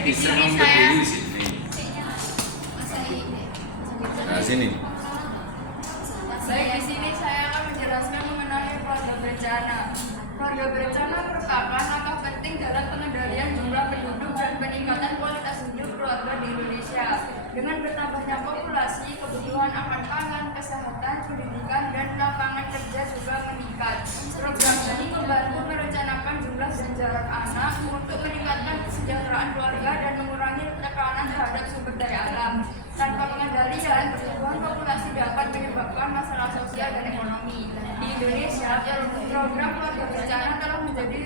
di sini saya Nah, sini. baik di sini saya akan menjelaskan mengenai keluarga berencana. Keluarga berencana merupakan langkah penting dalam pengendalian jumlah penduduk dan peningkatan kualitas hidup keluarga di Indonesia. Dengan bertambahnya populasi, kebutuhan akan pangan, kesehatan, pendidikan, dan lapangan kerja juga meningkat. Program ini membantu merencanakan jumlah dan jarak anak untuk meningkatkan kesejahteraan keluarga dan mengurangi tekanan terhadap sumber daya alam. Tanpa pengendalian, pertumbuhan populasi dapat menyebabkan masalah sosial dan ekonomi. Di Indonesia, program keluarga berencana telah menjadi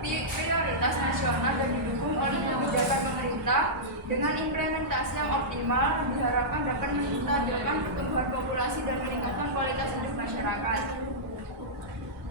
prioritas nasional dan didukung oleh kebijakan pemerintah. Dengan implementasi yang optimal, diharapkan dapat menstabilkan pertumbuhan populasi dan meningkatkan kualitas hidup masyarakat.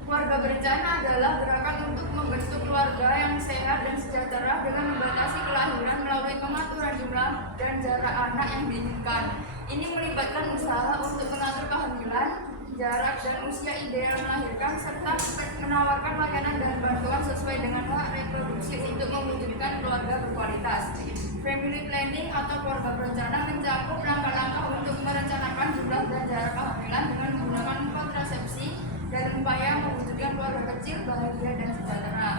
Keluarga berencana adalah gerakan untuk membentuk keluarga yang sehat dan sejahtera dengan membatasi kelahiran melalui pengaturan jumlah dan jarak anak yang diinginkan. Ini melibatkan usaha untuk mengatur kehamilan, jarak dan usia ideal melahirkan, serta menawarkan layanan dan bantuan sesuai dengan hak reproduksi untuk mewujudkan keluarga berkualitas. Family planning atau keluarga berencana mencakup langkah-langkah untuk merencanakan jumlah dan jarak kehamilan dengan menggunakan kontrasepsi dalam upaya mewujudkan keluarga kecil, bahagia, dan sejahtera.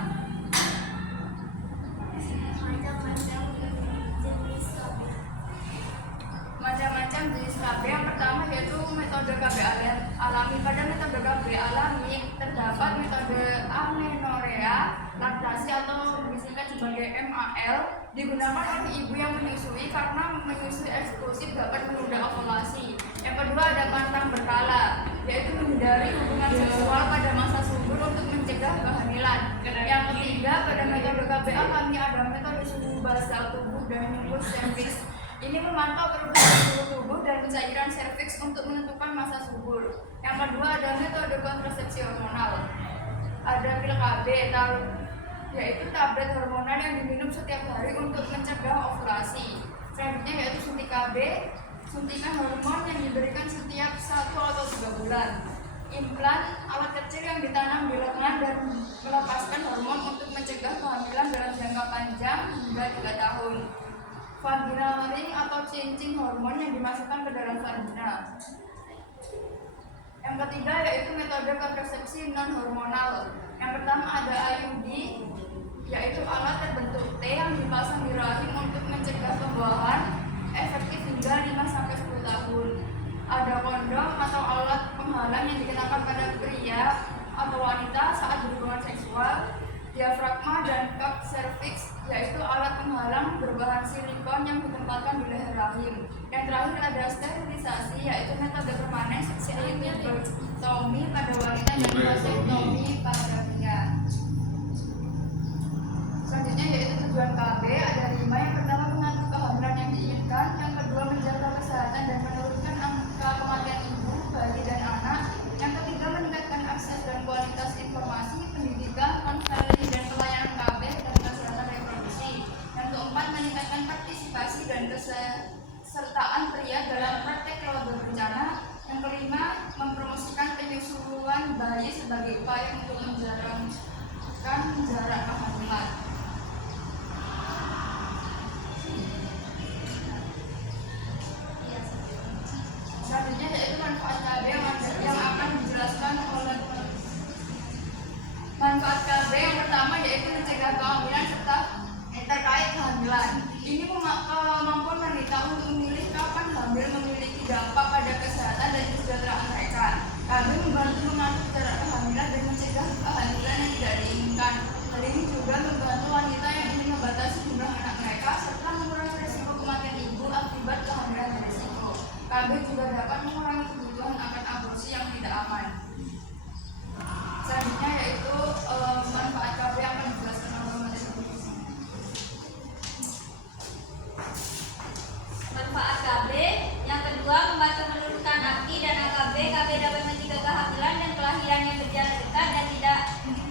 Macam-macam jenis KB. Yang pertama yaitu metode KB alami. Pada metode KB alami terdapat metode amenorrea, laktasi atau disingkat sebagai MAL, digunakan oleh ibu yang menyusui karena menyusui eksklusif dapat menunda ovulasi. Yang kedua ada pantang berkala, yaitu menghindari hubungan seksual pada masa subur untuk mencegah kehamilan. Yang ketiga pada metode KB alami ada metode suhu basal tubuh dan nyumbus serviks. Ini memantau perubahan suhu tubuh dan cairan serviks untuk menentukan masa subur. Yang kedua ada metode kontrasepsi hormonal. Ada pil KB, yaitu tablet hormonal yang diminum setiap hari untuk mencegah ovulasi. Selanjutnya yaitu suntik KB, suntikan hormon yang diberikan setiap 1 atau 3 bulan. Implan, alat kecil yang ditanam di lengan dan melepaskan hormon untuk mencegah kehamilan dalam jangka panjang hingga 3 tahun. Vaginal ring atau cincin hormon yang dimasukkan ke dalam vagina. Yang ketiga yaitu metode kontrasepsi non hormonal. Yang pertama ada IUD, yaitu alat terbentuk T yang dipasang di rahim untuk mencegah pembuahan, efektif hingga 5-10 tahun. Ada kondom atau alat penghalang yang dikenakan pada pria atau wanita saat berhubungan seksual. Diafragma dan cup cervix, yaitu alat penghalang berbahan silikon yang ditempatkan di leher rahim. Yang terakhir ada sterilisasi, yaitu metode permanen hysterectomy pada wanita dan vasektomi pada pria. Selanjutnya yaitu tujuan KB ada 5. Yang pertama mengatur kehamilan yang diinginkan, yang kedua menjaga kesehatan dan menurunkan angka kematian ibu, bayi dan anak, yang ketiga meningkatkan akses dan kualitas informasi, pendidikan, konseling dan pelayanan KB dan kesehatan reproduksi, yang keempat meningkatkan partisipasi dan kesertaan pria dalam praktek keluarga berencana, yang kelima mempromosikan penyusuan bayi sebagai upaya untuk menjarangkan jarak kehamilan. Selanjutnya yaitu manfaat KB yang akan dijelaskan oleh manfaat KB. Yang pertama yaitu mencegah kehamilan serta terkait kehamilan. Ini kemampuan wanita untuk memilih kapan hamil memiliki dampak pada kesehatan dan kesejahteraan mereka. KB membantu mengatur jarak kehamilan dan mencegah kehamilan yang tidak diinginkan. Hal ini juga membantu wanita yang ingin membatasi jumlah anak mereka serta mengurangi risiko kematian ibu akibat kehamilan berisiko. KB juga dapat mengurangi kebutuhan akan aborsi yang tidak aman. Selanjutnya yaitu manfaat KB yang akan dijelaskan oleh materi. Manfaat KB yang kedua membantu menurunkan AKI dan AKB. KB dapat mencegah kehamilan dan kelahiran yang berjalan dekat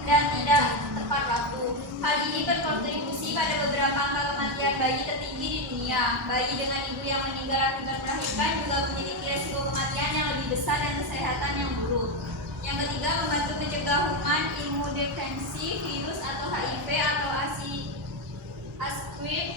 dan tidak tepat waktu. Hal ini berkontribusi pada beberapa angka kematian bayi tertinggi di dunia. Bayi dengan ibu yang meninggal akibat melahirkan juga memiliki risiko kematian yang lebih besar dan kesehatan yang buruk. Yang ketiga, membantu mencegah human imunodeficiency virus atau HIV atau Asquith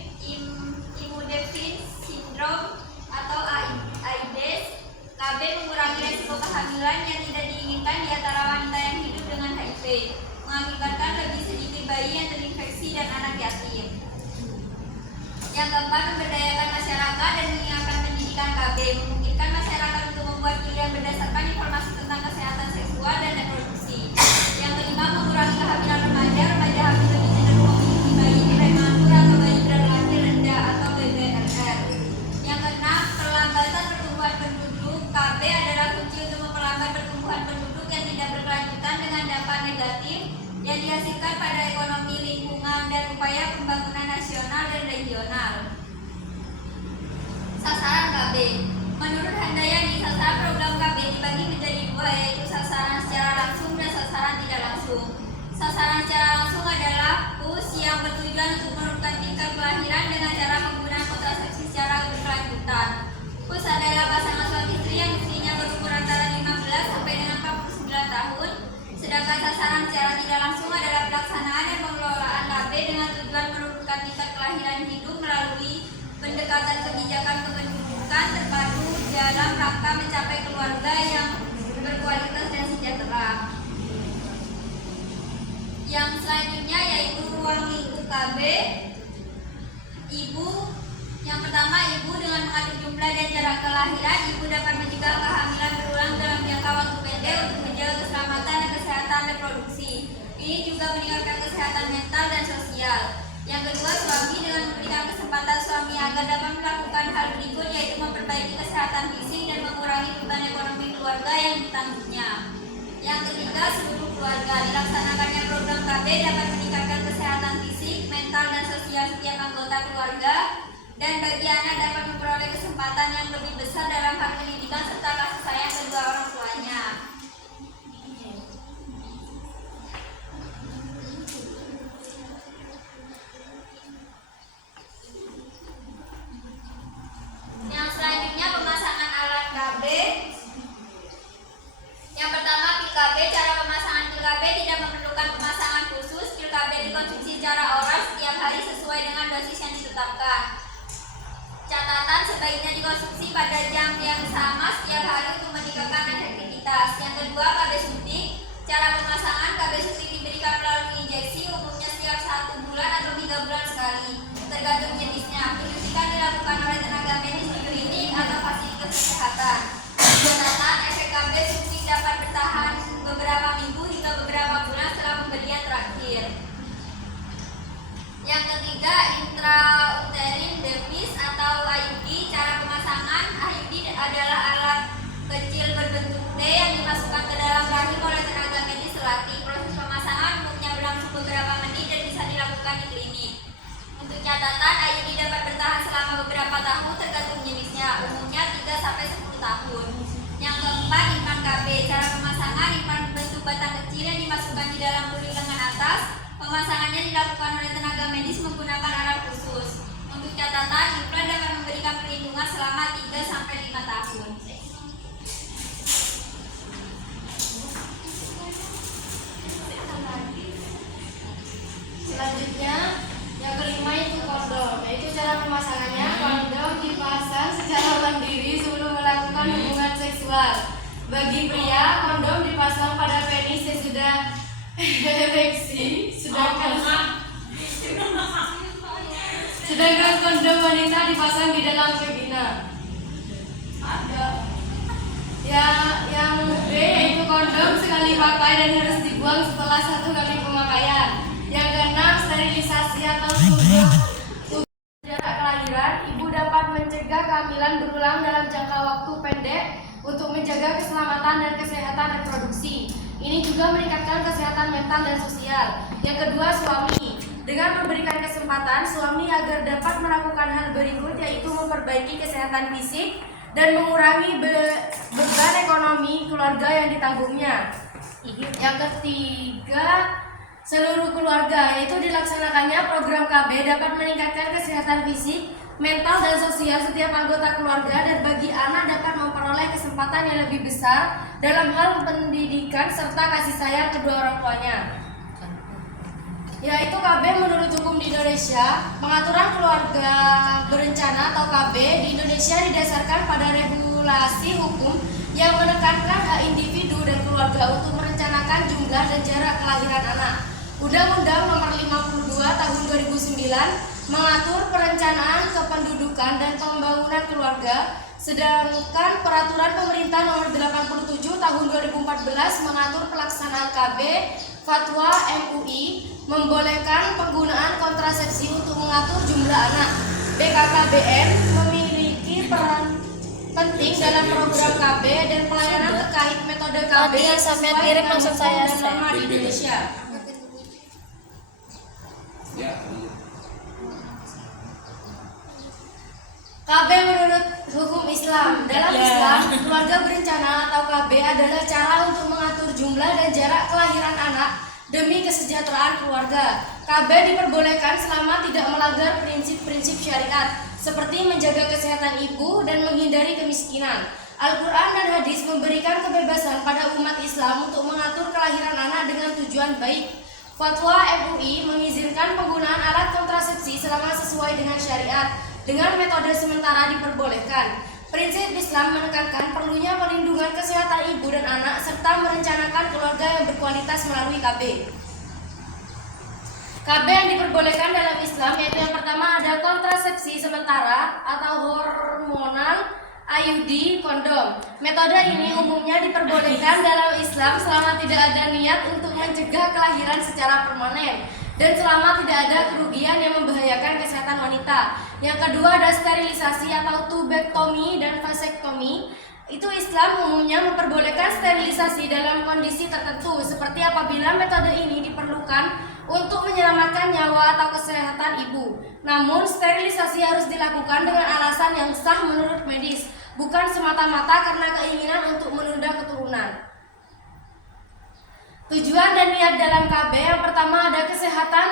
mengakibatkan lebih sedikit bayi yang terinfeksi dan anak yatim. Yang keempat, memberdayakan masyarakat dan meningkatkan pendidikan KB, memungkinkan masyarakat untuk membuat pilihan berdasarkan informasi tentang kesehatan seksual dan reproduksi. Yang kelima, mengurangi kehamilan remaja hamil lebih cenderung memiliki bayi prematur atau bayi berlahir rendah atau BBRR. Yang keenam, perlambatan pertumbuhan penduduk. KB adalah kunci untuk memperlambat pertumbuhan penduduk yang tidak berkelanjutan dengan dampak negatif yang dihasilkan pada ekonomi, lingkungan, dan upaya pembangunan nasional dan regional. Sasaran KB. Menurut Handayani, sasaran program KB dibagi menjadi dua, yaitu sasaran secara langsung dan sasaran tidak langsung. Sasaran secara langsung adalah PUS yang bertujuan untuk menurunkan tingkat kelahiran dengan cara penggunaan kontrasepsi secara berkelanjutan. PUS adalah pasangan suami istri yang usianya berumur antara 15 sampai dengan 49 tahun. Sedangkan sasaran secara tidak langsung adalah pelaksanaan dan pengelolaan KB dengan tujuan menurunkan tingkat kelahiran hidup melalui pendekatan kebijakan kependudukan terpadu dalam rangka mencapai keluarga yang berkualitas dan sejahtera. Yang selanjutnya yaitu ruang lingkup KB. Ibu, yang pertama, ibu dengan mengatur jumlah dan jarak kelahiran, ibu dapat mencegah kehamilan berulang dalam jangka waktu pendek untuk menjaga keselamatan dan kesehatan reproduksi. Ini juga meningkatkan kesehatan mental dan sosial. Yang kedua, suami dengan memberikan kesempatan suami agar dapat melakukan hal berikut, yaitu memperbaiki kesehatan fisik dan mengurangi beban ekonomi keluarga yang ditanggungnya. Yang ketiga, seluruh keluarga. Dilaksanakannya program KB dapat meningkatkan kesehatan fisik, mental, dan sosial setiap anggota keluarga, dan bagi anak dapat memperoleh kesempatan yang lebih besar dalam hal pendidikan serta kasih sayang kedua orang tuanya. Yang selanjutnya, pemasangan alat KB. Yang pertama, pil KB. Cara pemasangan pil KB tidak memerlukan pemasangan khusus. Pil KB dikonsumsi secara oral setiap hari sesuai dengan dosis yang ditetapkan. Catatan, sebaiknya dikonsumsi pada jam yang sama setiap hari untuk meningkatkan efektivitas. Yang kedua, KB suntik. Cara pemasangan KB suntik diberikan melalui injeksi, umumnya setiap 1 bulan atau 3 bulan sekali, tergantung jenisnya. Penyuntikan dilakukan oleh tenaga medis di klinik atau fasilitas kesehatan. Catatan, efek KB suntik dapat bertahan beberapa minggu hingga beberapa bulan setelah pemberian terakhir. Yang ketiga, intrauterine device atau IUD. Cara pemasangan IUD adalah alat kecil berbentuk T yang dimasukkan ke dalam rahim oleh tenaga medis selatih. Proses pemasangan umumnya berlangsung beberapa menit dan bisa dilakukan di klinik. Untuk catatan, IUD dapat bertahan selama beberapa tahun tergantung jenisnya, umumnya 3-10 tahun. Yang keempat, implan KB. Cara pemasangan, implan berbentuk batang kecil yang dimasukkan di dalam kulit lengan atas. Pemasangannya dilakukan oleh tenaga medis menggunakan alat khusus. Untuk catatan, implan dapat memberikan perlindungan selama 3-5 tahun. Selanjutnya, yang kelima itu kondom, yaitu cara pemasangannya. Kondom dipasang secara mandiri sebelum melakukan hubungan seksual. Bagi pria, kondom dipasang pada penis yang sudah ereksi, sedangkan kondom wanita dipasang di dalam vagina. Yang B yaitu kondom sekali pakai dan harus dibuang setelah 1 kali pemakaian. Yang keenam, sterilisasi atau tubuh jarak kelahiran. Ibu dapat mencegah kehamilan berulang dalam jangka waktu pendek untuk menjaga keselamatan dan kesehatan reproduksi. Ini juga meningkatkan kesehatan mental dan sosial. Yang kedua, suami. Dengan memberikan kesempatan suami agar dapat melakukan hal berikut, yaitu memperbaiki kesehatan fisik dan mengurangi beban ekonomi keluarga yang ditanggungnya. Yang ketiga, seluruh keluarga, yaitu dilaksanakannya program KB dapat meningkatkan kesehatan fisik, mental, dan sosial setiap anggota keluarga, dan bagi anak dapat memperoleh kesempatan yang lebih besar dalam hal pendidikan serta kasih sayang kedua orang tuanya. Yaitu KB menurut hukum di Indonesia, pengaturan keluarga berencana atau KB di Indonesia didasarkan pada regulasi hukum yang menekankan hak individu dan keluarga untuk merencanakan menyamakan jumlah dan jarak kelahiran anak. Undang-Undang Nomor 52 Tahun 2009 mengatur perencanaan kependudukan dan pembangunan keluarga, sedangkan Peraturan Pemerintah Nomor 87 Tahun 2014 mengatur pelaksanaan KB. Fatwa MUI membolehkan penggunaan kontrasepsi untuk mengatur jumlah anak. BKKBN memiliki peran penting dalam program KB dan pelayanan terkait metode KB yang sesuai mirip dengan maksud hukum saya, dan norma di Indonesia. Ya. KB menurut hukum Islam. Dalam Islam, keluarga berencana atau KB adalah cara untuk mengatur jumlah dan jarak kelahiran anak demi kesejahteraan keluarga. KB diperbolehkan selama tidak melanggar prinsip-prinsip syariat, seperti menjaga kesehatan ibu dan menghindari kemiskinan. Al-Quran dan hadis memberikan kebebasan pada umat Islam untuk mengatur kelahiran anak dengan tujuan baik. Fatwa MUI mengizinkan penggunaan alat kontrasepsi selama sesuai dengan syariat, dengan metode sementara diperbolehkan. Prinsip Islam menekankan perlunya perlindungan kesehatan ibu dan anak serta merencanakan keluarga yang berkualitas melalui KB. KB yang diperbolehkan dalam Islam yaitu yang pertama ada kontrasepsi sementara atau hormonal, IUD, kondom. Metode ini umumnya diperbolehkan dalam Islam selama tidak ada niat untuk mencegah kelahiran secara permanen dan selama tidak ada kerugian yang membahayakan kesehatan wanita. Yang kedua ada sterilisasi atau tubektomi dan vasektomi. Itu Islam umumnya memperbolehkan sterilisasi dalam kondisi tertentu, seperti apabila metode ini diperlukan untuk menyelamatkan nyawa atau kesehatan ibu. Namun sterilisasi harus dilakukan dengan alasan yang sah menurut medis, bukan semata-mata karena keinginan untuk menunda keturunan. Tujuan dan niat dalam KB yang pertama ada kesehatan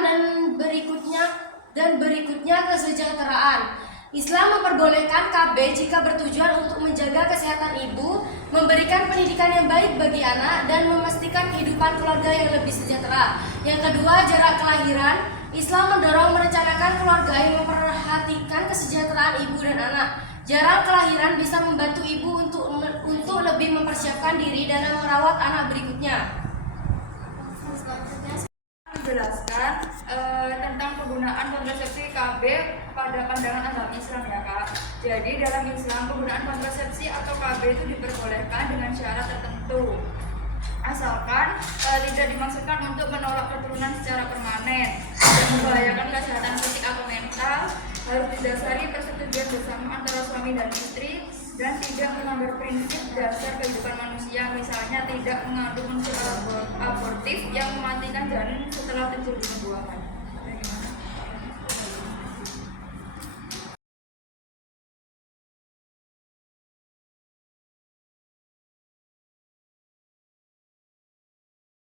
dan berikutnya kesejahteraan. Islam memperbolehkan KB jika bertujuan untuk menjaga kesehatan ibu, memberikan pendidikan yang baik bagi anak, dan memastikan kehidupan keluarga yang lebih sejahtera. Yang kedua, jarak kelahiran. Islam mendorong merencanakan keluarga yang memperhatikan kesejahteraan ibu dan anak. Jarak kelahiran bisa membantu ibu untuk lebih mempersiapkan diri dalam merawat anak berikutnya. Menjelaskan tentang penggunaan kontrasepsi KB pada pandangan agama Islam ya Kak. Jadi dalam Islam penggunaan kontrasepsi atau KB itu diperbolehkan dengan syarat tertentu, asalkan tidak dimaksudkan untuk menolak keturunan secara permanen dan membahayakan kesehatan fisik atau mental, harus didasari persetujuan bersama antara suami dan istri, dan tidak melanggar prinsip dasar kehidupan manusia, misalnya tidak mengandung unsur abortif yang mematikan janin setelah terjadi pembuahan.